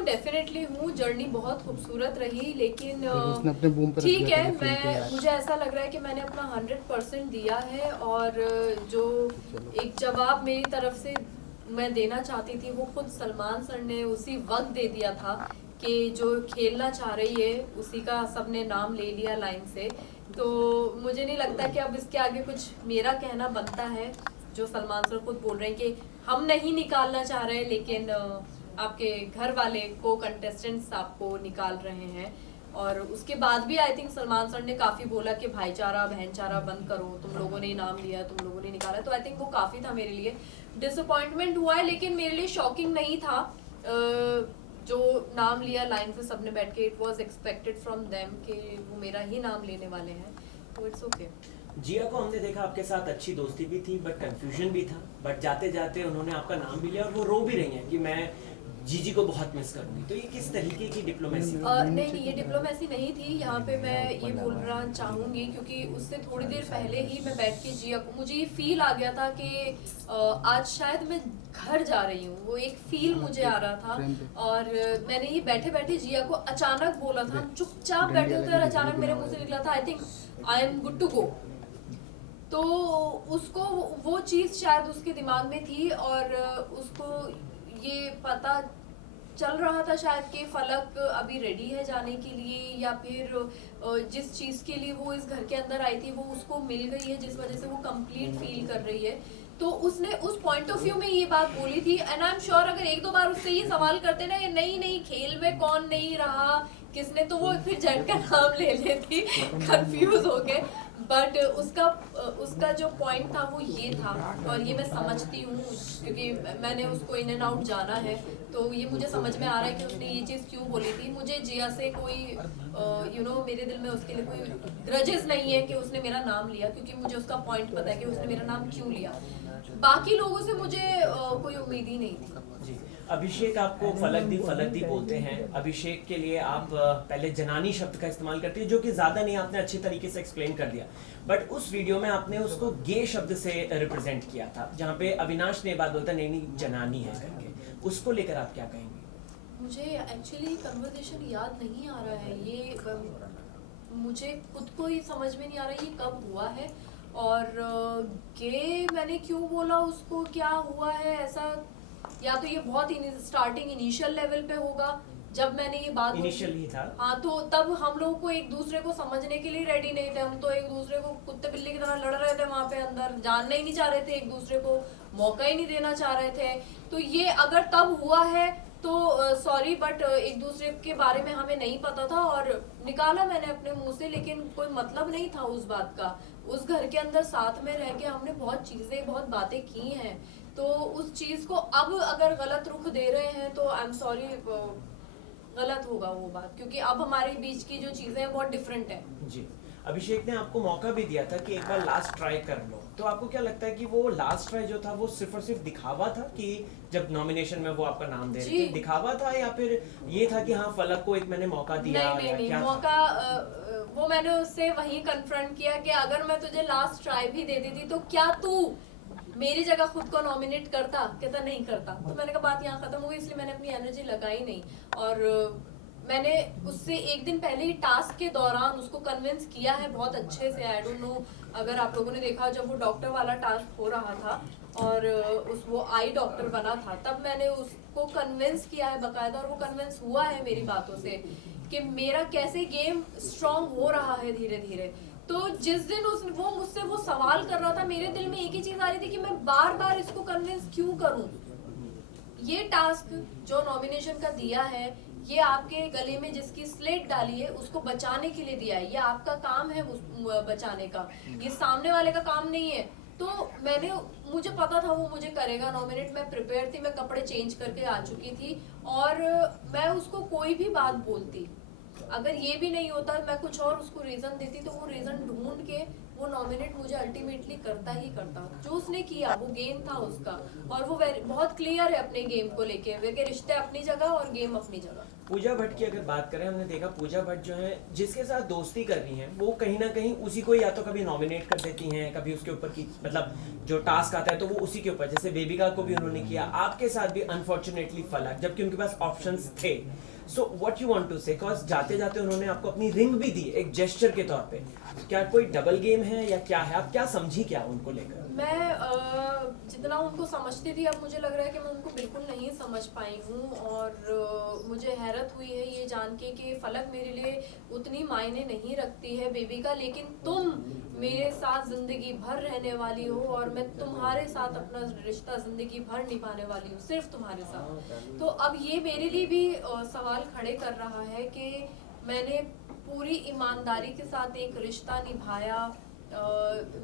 हूँ, डेफिनेटली हूँ। जर्नी बहुत खूबसूरत रही, लेकिन उसने अपने बूम पे रख ठीक दिया था है, कि फिल्म के यार। मुझे ऐसा लग रहा है कि मैंने अपना 100% दिया है, और जो चलो एक जवाब मेरी तरफ से मैं देना चाहती थी वो खुद सलमान सर ने उसी वक्त दे दिया था कि जो खेलना चाह रही है उसी का सबने नाम ले लिया लाइन से। तो मुझे नहीं लगता कि अब इसके आगे कुछ मेरा कहना बनता है। जो सलमान सर खुद बोल रहे हैं कि हम नहीं निकालना चाह रहे, लेकिन आपके घर वाले को कंटेस्टेंट्स आपको निकाल रहे हैं। और उसके बाद भी आई थिंक सलमान सर ने काफी बोला कि भाईचारा बहनचारा बंद करो, तुम लोगों ने नाम लिया, तुम लोगों ने निकाला। तो आई थिंक वो काफी था मेरे लिए। डिसअपॉइंटमेंट हुआ है, लेकिन मेरे लिए शॉकिंग नहीं था। जो नाम लिया लाइन से सबने बैठ के, it was expected from them कि वो मेरा ही नाम लेने वाले हैं, तो इट्स ओके। जिया को हमने देखा आपके साथ अच्छी दोस्ती भी थी बट कंफ्यूजन भी था, बट जाते जाते उन्होंने आपका नाम भी लिया और वो रो भी रही हैं कि मैं जीजी को बहुत मिस करूंगी। तो ये किस तरीके की डिप्लोमेसी? नहीं, ये डिप्लोमेसी नहीं थी। यहाँ पे मैं ये बोलना चाहूंगी क्योंकि उससे थोड़ी देर पहले ही मैं बैठ के जिया को, मुझे ये फील आ गया था कि आज शायद मैं घर जा रही हूँ। वो एक फील मुझे आ रहा था। और मैंने ये बैठे बैठे जिया को अचानक बोला था, हम चुपचाप बैठे थे और अचानक मेरे मुंह से निकला था, I think I am good to go. तो उसको वो चीज़ शायद उसके दिमाग में थी, और उसको ये पता चल रहा था शायद कि फलक अभी रेडी है जाने के लिए, या फिर जिस चीज़ के लिए वो इस घर के अंदर आई थी वो उसको मिल गई है, जिस वजह से वो कंप्लीट फील कर रही है। तो उसने उस पॉइंट ऑफ व्यू में ये बात बोली थी। एंड आई एम श्योर अगर एक दो बार उससे ये सवाल करते ना, ये नहीं नहीं खेल में कौन नहीं रहा, किसने, तो वो फिर जेट का नाम ले लेती कंफ्यूज होके। बट उसका जो पॉइंट था वो ये था, और ये मैं समझती हूँ क्योंकि मैंने उसको इन एंड आउट जाना है। तो ये मुझे समझ में आ रहा है कि उसने ये चीज़ क्यों बोली थी। मुझे जिया से कोई मेरे दिल में उसके लिए कोई ग्रजेस नहीं है कि उसने मेरा नाम लिया, क्योंकि मुझे उसका पॉइंट पता है कि उसने मेरा नाम क्यों लिया। बाकी लोगों से मुझे कोई उम्मीद ही नहीं थी। जी, अभिषेक आपको फलक दी बोलते हैं। अभिषेक के लिए आप पहले जनानी शब्द का इस्तेमाल करती है, जो कि ज़्यादा नहीं, आपने अच्छे तरीके से एक्सप्लेन कर दिया। बट उस वीडियो में आपने उसको गे शब्द से रिप्रेजेंट किया था, जहाँ पे अविनाश ने बात बोलता नहीं नहीं जनानी है करके। उसको लेकर आप क्या कहेंगे? मुझे एक्चुअली कन्वर्सेशन याद नहीं आ रहा है। ये मुझे खुद को ही समझ में नहीं आ रहा ये कब हुआ है, और गे मैंने क्यों बोला उसको, क्या हुआ है ऐसा। या तो ये बहुत स्टार्टिंग इनिशियल लेवल पे होगा जब मैंने ये बात इनिशियल ही था। हाँ, तो तब हम लोग को एक दूसरे को समझने के लिए रेडी नहीं थे। हम तो एक दूसरे को कुत्ते बिल्ली की तरह लड़ रहे थे वहां पे अंदर, जानना ही नहीं चाह रहे थे, एक दूसरे को मौका ही नहीं देना चाह रहे थे। तो ये अगर तब हुआ है तो सॉरी, बट एक दूसरे के बारे में हमें नहीं पता था और निकाला मैंने अपने मुंह से, लेकिन कोई मतलब नहीं था उस बात का। उस घर के अंदर साथ में रह के हमने बहुत चीजें, बहुत बातें की हैं, तो उस चीज को अब अगर गलत रुख दे रहे हैं तो आई एम सॉरी, गलत होगा वो बात, क्योंकि अब हमारे बीच की जो चीजें हैं बहुत डिफरेंट है। जी, अभिषेक ने आपको मौका भी दिया था कि एक बार लास्ट ट्राई कर लो, तो आपको क्या लगता है कि वो लास्ट ट्राई जो था वो सिर्फ और सिर्फ दिखावा था, कि जब नॉमिनेशन में वो आपका नाम दे रहे थे दिखावा था, या फिर ये था कि हाँ फलक को एक मैंने मौका दिया? नहीं, मौका वो मैंने उससे वही कन्फ्रंट किया कि अगर मैं तुझे लास्ट ट्राई भी दे देती तो क्या तू मेरी जगह खुद को नॉमिनेट करता? कहता नहीं करता। तो मैंने कहा बात यहाँ खत्म हो गई, इसलिए मैंने अपनी एनर्जी लगाई नहीं। और मैंने उससे एक दिन पहले ही टास्क के दौरान उसको कन्विंस किया है बहुत अच्छे से। आई डोंट नो अगर आप लोगों ने देखा, जब वो डॉक्टर वाला टास्क हो रहा था और वो आई डॉक्टर बना था, तब मैंने उसको कन्विंस किया है बकायदा, और वो कन्विंस हुआ है मेरी बातों से कि मेरा कैसे गेम स्ट्रांग हो रहा है धीरे धीरे। तो जिस दिन वो मुझसे वो सवाल कर रहा था, मेरे दिल में एक ही चीज आ रही थी कि मैं बार बार इसको कन्विंस क्यों करूं। ये टास्क जो नॉमिनेशन का दिया है, ये आपके गले में जिसकी स्लेट डाली है उसको बचाने के लिए दिया है। ये आपका काम है बचाने का, ये सामने वाले का काम नहीं है। तो मुझे पता था वो मुझे करेगा नॉमिनेट, मैं प्रिपेयर थी, मैं कपड़े चेंज करके आ चुकी थी, और मैं उसको कोई भी बात बोलती, अगर ये भी नहीं होता मैं कुछ और उसको रीजन देती, तो वो रीजन ढूंढ के वो नॉमिनेट मुझे अल्टीमेटली करता ही करता। जो उसने किया वो गेम था उसका, और वो बहुत क्लियर है अपने गेम को लेके, वे के रिश्ते अपनी जगह और गेम अपनी जगह। पूजा भट्ट की अगर बात करें, हमने देखा पूजा भट्ट जो है जिसके साथ दोस्ती कर रही हैं वो कहीं ना कहीं उसी को या तो कभी नॉमिनेट कर देती हैं, कभी उसके ऊपर की मतलब जो टास्क आता है तो वो उसी के ऊपर, जैसे बेबिका को भी उन्होंने किया, आपके साथ भी अनफॉर्चुनेटली फलक, जबकि उनके पास ऑप्शंस थे। So what you want to say, because जाते जाते उन्होंने आपको अपनी रिंग भी दी एक जेस्चर के तौर पे, क्या कोई डबल गेम है या क्या है, आप क्या समझी क्या उनको लेकर? मैं जितना उनको समझती थी, अब मुझे लग रहा है कि मैं उनको बिल्कुल नहीं समझ पाई हूँ, और मुझे हैरत हुई है ये जान के कि फलक मेरे लिए उतनी मायने नहीं रखती है बेबिका, लेकिन तुम मेरे साथ जिंदगी भर रहने वाली हो और मैं तुम्हारे साथ अपना रिश्ता जिंदगी भर निभाने वाली हूँ, सिर्फ तुम्हारे साथ। तो अब ये मेरे लिए भी सवाल खड़े कर रहा है कि मैंने पूरी ईमानदारी के साथ एक रिश्ता निभाया।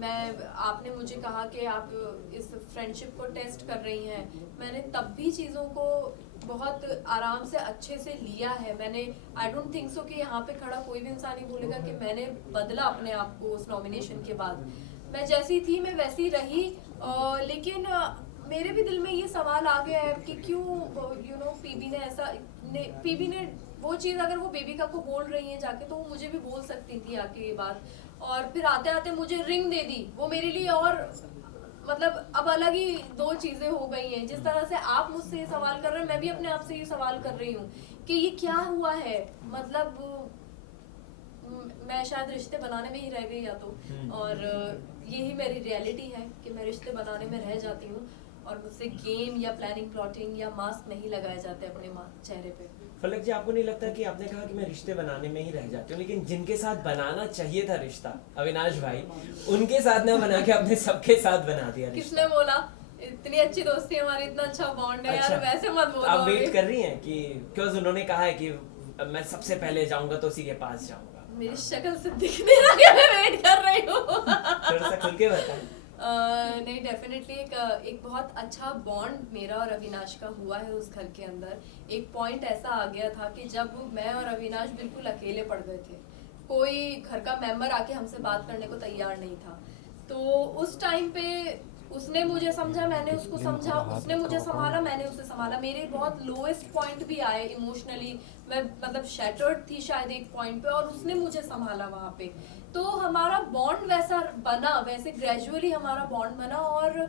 मैं आपने मुझे कहा कि आप इस फ्रेंडशिप को टेस्ट कर रही हैं, मैंने तब भी चीज़ों को बहुत आराम से अच्छे से लिया है। मैंने आई डोंट थिंक सो कि यहाँ पे खड़ा कोई भी इंसान ही बोलेगा कि मैंने बदला अपने आप को उस नॉमिनेशन के बाद। मैं जैसी थी मैं वैसी रही, लेकिन मेरे भी दिल में ये सवाल आ गया है कि क्यों पीबी ने ऐसा, पीबी ने वो चीज़ अगर वो बेबिका को बोल रही है जाके, तो वो मुझे भी बोल सकती थी आके ये बात, और फिर आते आते मुझे रिंग दे दी। वो मेरे लिए और मतलब अब अलग ही दो चीजें हो गई हैं। जिस तरह से आप मुझसे ये सवाल कर रहे हैं, मैं भी अपने आप से ये सवाल कर रही हूँ कि ये क्या हुआ है। मतलब मैं शायद रिश्ते बनाने में ही रह गई या तो, और यही मेरी रियलिटी है कि मैं रिश्ते बनाने में रह जाती हूँ और मुझसे गेम या प्लानिंग प्लॉटिंग या मास्क नहीं लगाए जाते अपने चेहरे पे। फलक जी, आपको नहीं लगता कि आपने कहा कि मैं रिश्ते बनाने में ही रह जाती हूँ, लेकिन जिनके साथ बनाना चाहिए था रिश्ता, अविनाश भाई, उनके साथ ना बना के आपने सबके साथ बना दिया रिश्ता? किसने बोला? इतनी अच्छी दोस्ती हमारी, इतना अच्छा बॉन्ड है। अच्छा, यार वैसे मत बोलो। आप वेट कर रही हैं कि क्योंकि उन्होंने कहा है कि मैं सबसे पहले जाऊंगा तो उसी के पास जाऊंगा? मेरी शक्ल से दिख नहीं रहा कि मैं वेट कर रही हूँ। थोड़ा सा खुल के बताएं। नहीं, डेफिनेटली एक बहुत अच्छा बॉन्ड मेरा और अविनाश का हुआ है उस घर के अंदर। एक पॉइंट ऐसा आ गया था कि जब मैं और अविनाश बिल्कुल अकेले पड़ गए थे, कोई घर का मेंबर आके हमसे बात करने को तैयार नहीं था, तो उस टाइम पे उसने मुझे समझा, मैंने उसको समझा, उसने मुझे संभाला, मैंने उसे संभाला। मेरे बहुत लोएस्ट पॉइंट भी आए इमोशनली, मैं मतलब शैटर्ड थी शायद एक पॉइंट पे, और उसने मुझे संभाला वहाँ पे। तो हमारा बॉन्ड वैसा बना, वैसे ग्रेजुअली हमारा बॉन्ड बना, और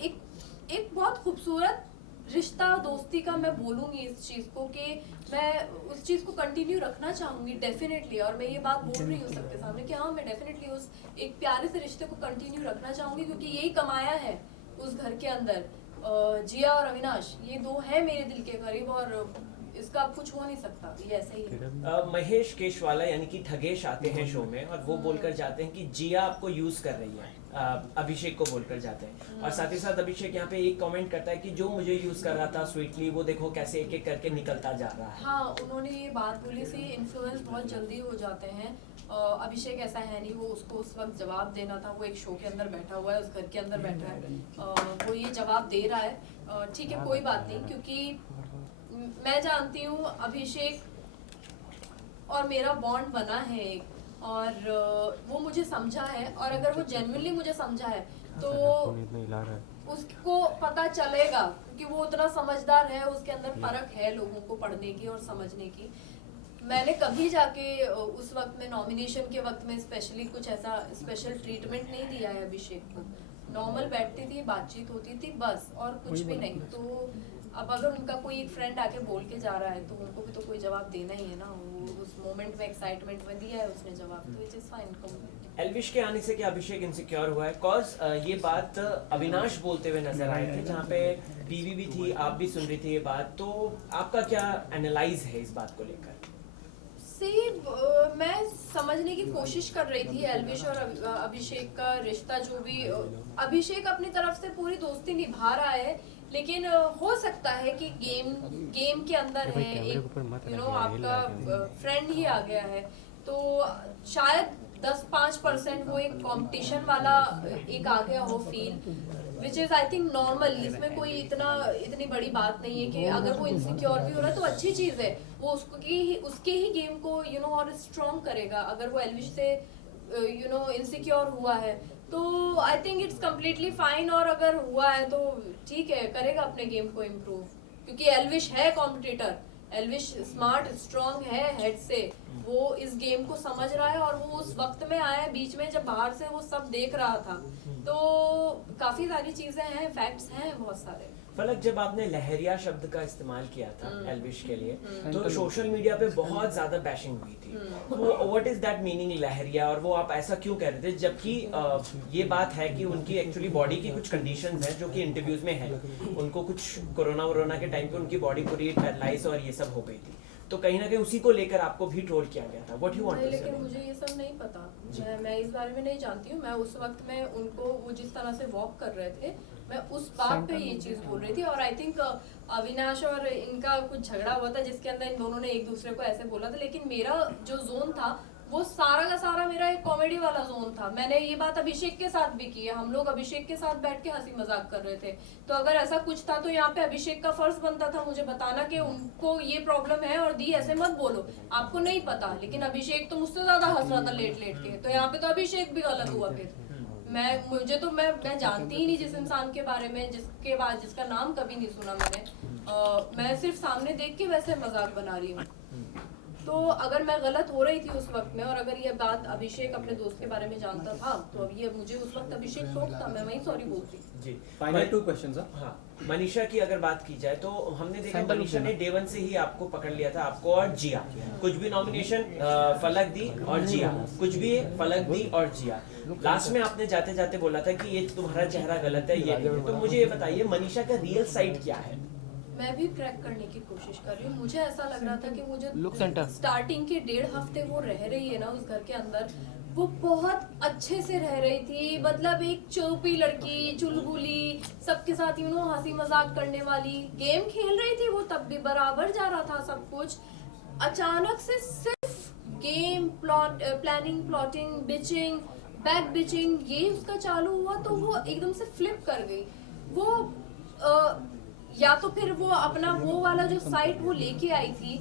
एक बहुत खूबसूरत रिश्ता दोस्ती का मैं बोलूँगी इस चीज़ को कि मैं उस चीज़ को कंटिन्यू रखना चाहूँगी डेफिनेटली। और मैं ये बात बोल रही हूँ सबके सामने कि हाँ, मैं डेफिनेटली उस एक प्यारे से रिश्ते को कंटिन्यू रखना चाहूँगी, क्योंकि यही कमाया है उस घर के अंदर। जिया और अविनाश ये दो हैं मेरे दिल के करीब, और इसका अब कुछ हो नहीं सकता, ये ऐसे ही है। महेश केशवाला यानी कि ठगेश आते हैं शो में और वो बोलकर जाते हैं कि जिया आपको यूज कर रही है, अभिषेक को बोलकर जाते हैं, और साथ ही साथ अभिषेक यहाँ पे एक कमेंट करता है कि जो मुझे यूज कर रहा था स्वीटली, वो देखो कैसे एक एक करके निकलता जा रहा है। हाँ, उन्होंने ये बात बोली सी, इन्फ्लुएंस बहुत जल्दी हो जाते हैं। अभिषेक ऐसा है नहीं, वो उसको उस वक्त जवाब देना था, वो एक शो के अंदर बैठा हुआ है, उस घर के अंदर बैठा है, वो ये जवाब दे रहा है। ठीक है, कोई बात नहीं, क्योंकि मैं जानती हूँ अभिषेक और मेरा बॉन्ड बना है एक, और वो मुझे समझा है, और अगर वो जेन्युइनली मुझे समझा है तो उसको पता चलेगा, क्योंकि वो उतना समझदार है, उसके अंदर फर्क है लोगों को पढ़ने की और समझने की। मैंने कभी जाके उस वक्त में नॉमिनेशन के वक्त में स्पेशली कुछ ऐसा स्पेशल ट्रीटमेंट नहीं दिया है अभिषेक को। नॉर्मल बैठती थी, बातचीत होती थी, बस, और कुछ भी नहीं। तो अब अगर उनका कोई एक फ्रेंड आके बोल के जा रहा है तो उनको भी तो कोई जवाब देना ही है ना। वो उस मोमेंट में एक्साइटमेंट में दिया है उसने जवाब, तो इट इज फाइन। एल्विश के आने से क्या अभिषेक इनसिक्योर हुआ है? कॉज ये बात अविनाश बोलते हुए नजर आए थे, जहाँ पे बीवी भी थी, आप भी सुन रही थी ये बात, तो आपका क्या एनालाइज है इस बात को लेकर? मैं समझने की कोशिश कर रही थी एल्विश और अभिषेक का रिश्ता, जो भी अभिषेक अपनी तरफ से पूरी दोस्ती निभा रहा है, लेकिन हो सकता है कि गेम के अंदर है एक आपका फ्रेंड ही आ गया है, तो शायद 10-5% वो एक कंपटीशन वाला एक आ गया हो feel, which is I think normal. इसमें कोई इतनी बड़ी बात नहीं है कि अगर वो इनसिक्योर भी हो रहा है तो अच्छी चीज है, वो उसके ही गेम को और स्ट्रॉन्ग करेगा। अगर वो एल्विश से इनसिक्योर हुआ है, तो I think it's completely fine. और अगर हुआ है तो ठीक है, करेगा अपने गेम को इम्प्रूव, क्योंकि एल्विश है कॉम्पिटिटर, एल्विश स्मार्ट स्ट्रांग है हेड से, वो इस गेम को समझ रहा है और वो उस वक्त में आया है बीच में जब बाहर से वो सब देख रहा था। तो काफी सारी चीजें हैं, फैक्ट्स हैं बहुत सारे। फलक, जब आपने लहरिया शब्द का इस्तेमाल किया था एल्विश के लिए, तो सोशल मीडिया पे बहुत ज्यादा बैशिंग हुई थी। वो व्हाट इज दैट मीनिंग लहरिया, और वो आप ऐसा क्यों कह रहे थे, जबकि ये बात है कि उनकी एक्चुअली बॉडी की कुछ कंडीशंस हैं जो कि इंटरव्यूज में है, उनको कुछ कोरोना के टाइम पे उनकी बॉडी पूरी पैरालाइज और ये सब हो गई थी, तो कहीं ना कहीं उसी को लेकर आपको भी ट्रोल किया गया था। व्हाट यू वांट टू से? लेकिन मुझे ये सब नहीं पता, मैं इस बारे में नहीं जानती हूँ। मैं उस वक्त में उनको, वो जिस तरह से वॉक कर रहे थे, मैं उस बात पे ये चीज बोल रही थी। और आई थिंक अविनाश और इनका कुछ झगड़ा हुआ था जिसके अंदर इन दोनों ने एक दूसरे को ऐसे बोला था, लेकिन मेरा जो जोन था वो सारा का सारा मेरा एक कॉमेडी वाला जोन था। मैंने ये बात अभिषेक के साथ भी की है, हम लोग अभिषेक के साथ बैठ के हंसी मजाक कर रहे थे। तो अगर ऐसा कुछ था तो यहाँ पे अभिषेक का फर्ज बनता था मुझे बताना कि उनको ये प्रॉब्लम है और दी ऐसे मत बोलो, आपको नहीं पता। लेकिन अभिषेक तो मुझसे ज्यादा हंस रहा था लेट के, तो यहाँ पे तो अभिषेक भी गलत हुआ। फिर मैं जानती ही नहीं जिस इंसान के बारे में, जिसका नाम कभी नहीं सुना मैंने, मैं सिर्फ सामने देख के वैसे मजाक बना रही हूँ। तो अगर मैं गलत हो रही थी उस वक्त में, और अगर ये बात अभिषेक अपने दोस्त के बारे में जानता था, तो अब ये मुझे उस वक्त अभिषेक टोकता, मैं वहीं सॉरी बोलती। जी, फाइनल 2 क्वेश्चंस। हाँ, मनीषा की अगर बात की जाए तो हमने देखा मनीषा ने डे 1 से ही आपको पकड़ लिया था, आपको और जिया। कुछ भी नॉमिनेशन फलक दी और जिया, कुछ भी फलक दी और जिया। लास्ट में आपने जाते जाते बोला था कि ये तुम्हारा चेहरा गलत है, ये नहीं है। तो मुझे ये बताइए मनीषा का रियल साइड क्या है? मैं भी ट्रैक करने की कोशिश कर रही हूँ। मुझे ऐसा लग रहा था कि वो जो स्टार्टिंग के 1.5 हफ्ते वो रह रही है ना उस घर के अंदर, वो बहुत अच्छे से रह रही थी। मतलब एक चौपी लड़की, चुलबुली, सबके साथ हंसी मजाक करने वाली, गेम खेल रही थी वो, तब भी बराबर जा रहा था सब कुछ। अचानक से सिर्फ game, planning, plotting, bitching, back bitching, ये उसका चालू हुआ तो वो एकदम से फ्लिप कर गई। वो या तो फिर वो अपना वो वाला जो साइट वो लेके आई थी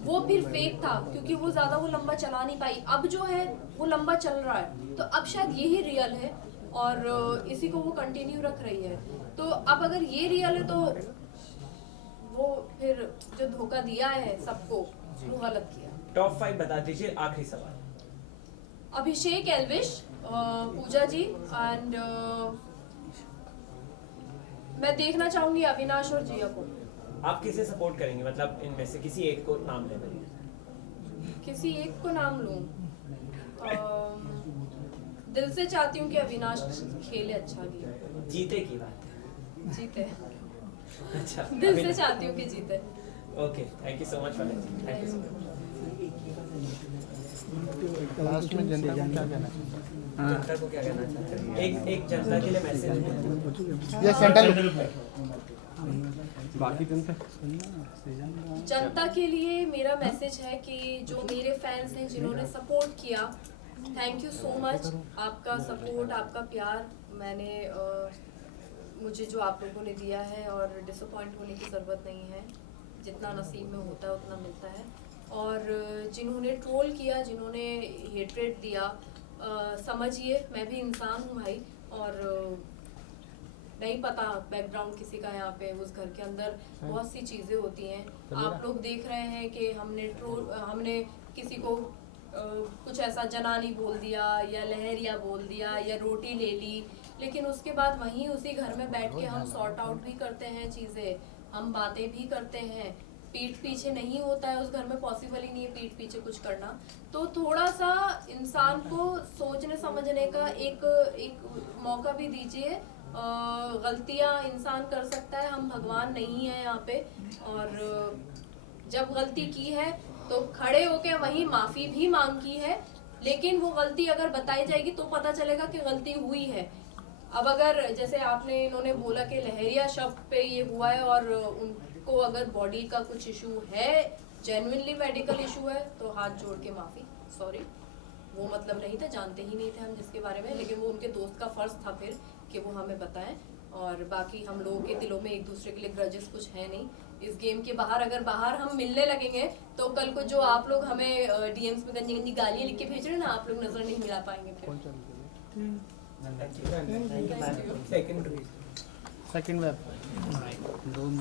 वो फिर फेक था, क्योंकि वो ज्यादा वो लंबा चला नहीं पाई। अब जो है वो लंबा चल रहा है, तो अब शायद यही रियल है और इसी को वो कंटिन्यू रख रही है। तो अब अगर ये रियल है तो वो फिर जो धोखा दिया है सबको, वो गलत किया। टॉप 5 बता दीजिए, आखिरी सवाल। अभिषेक, एल्विश, पूजा जी एंड मैं देखना चाहूंगी अविनाश और जिया को। आप किसे सपोर्ट करेंगे, मतलब इनमें से किसी एक को नाम लेना? किसी एक को नाम लूं? दिल से चाहती हूँ कि अविनाश खेले अच्छा भी। जीते की बात है। जीते। अच्छा, दिल से चाहती हूँ कि जीते। Okay, thank you so much Falak ji, thank you so much. Last में जनता को क्या कहना चाहिए? जनता को क्या कहना चाहते हैं? एक जनता के लिए मैसेज। ये सेंट्रल बाकी जनता जनता के लिए मेरा मैसेज है कि जो मेरे फैंस हैं जिन्होंने सपोर्ट किया, थैंक यू सो मच। आपका सपोर्ट, आपका प्यार मैंने मुझे जो आप लोगों ने दिया है, और डिसअपॉइंट होने की ज़रूरत नहीं है, जितना नसीब में होता है उतना मिलता है। और जिन्होंने ट्रोल किया, जिन्होंने हेट्रेट दिया, समझिए मैं भी इंसान हूँ भाई, और नहीं पता बैकग्राउंड किसी का। यहाँ पे उस घर के अंदर बहुत सी चीज़ें होती हैं। आप लोग देख रहे हैं कि हमने किसी को कुछ ऐसा जनानी बोल दिया या लहरिया बोल दिया या रोटी ले ली, लेकिन उसके बाद वहीं उसी घर में बैठ के हम सॉर्ट आउट भी करते हैं चीज़ें, हम बातें भी करते हैं। पीठ पीछे नहीं होता है उस घर में, पॉसिबल ही नहीं है पीठ पीछे कुछ करना। तो थोड़ा सा इंसान को सोचने समझने का एक मौका भी दीजिए। गलतियां इंसान कर सकता है, हम भगवान नहीं है यहाँ पे। और जब गलती की है तो खड़े होके वहीं माफी भी मांगी है, लेकिन वो गलती अगर बताई जाएगी तो पता चलेगा कि गलती हुई है। अब अगर जैसे इन्होंने बोला कि लहरिया शब्द पे ये हुआ है, और उनको अगर बॉडी का कुछ इशू है, जेन्युइनली मेडिकल इशू है, तो हाथ जोड़ के माफी, सॉरी, वो मतलब नहीं था, जानते ही नहीं थे हम जिसके बारे में, लेकिन वो उनके दोस्त का फर्ज था फिर कि वो हमें बताएं। और बाकी हम लोगों के दिलों में एक दूसरे के लिए ग्रजेस कुछ है नहीं, इस गेम के बाहर अगर बाहर हम मिलने लगेंगे तो कल को जो आप लोग हमें डीएम्स में गंदी गंदी गालियां लिख के भेज रहे हैं ना, आप लोग नजर नहीं मिला पाएंगे फिर। Second web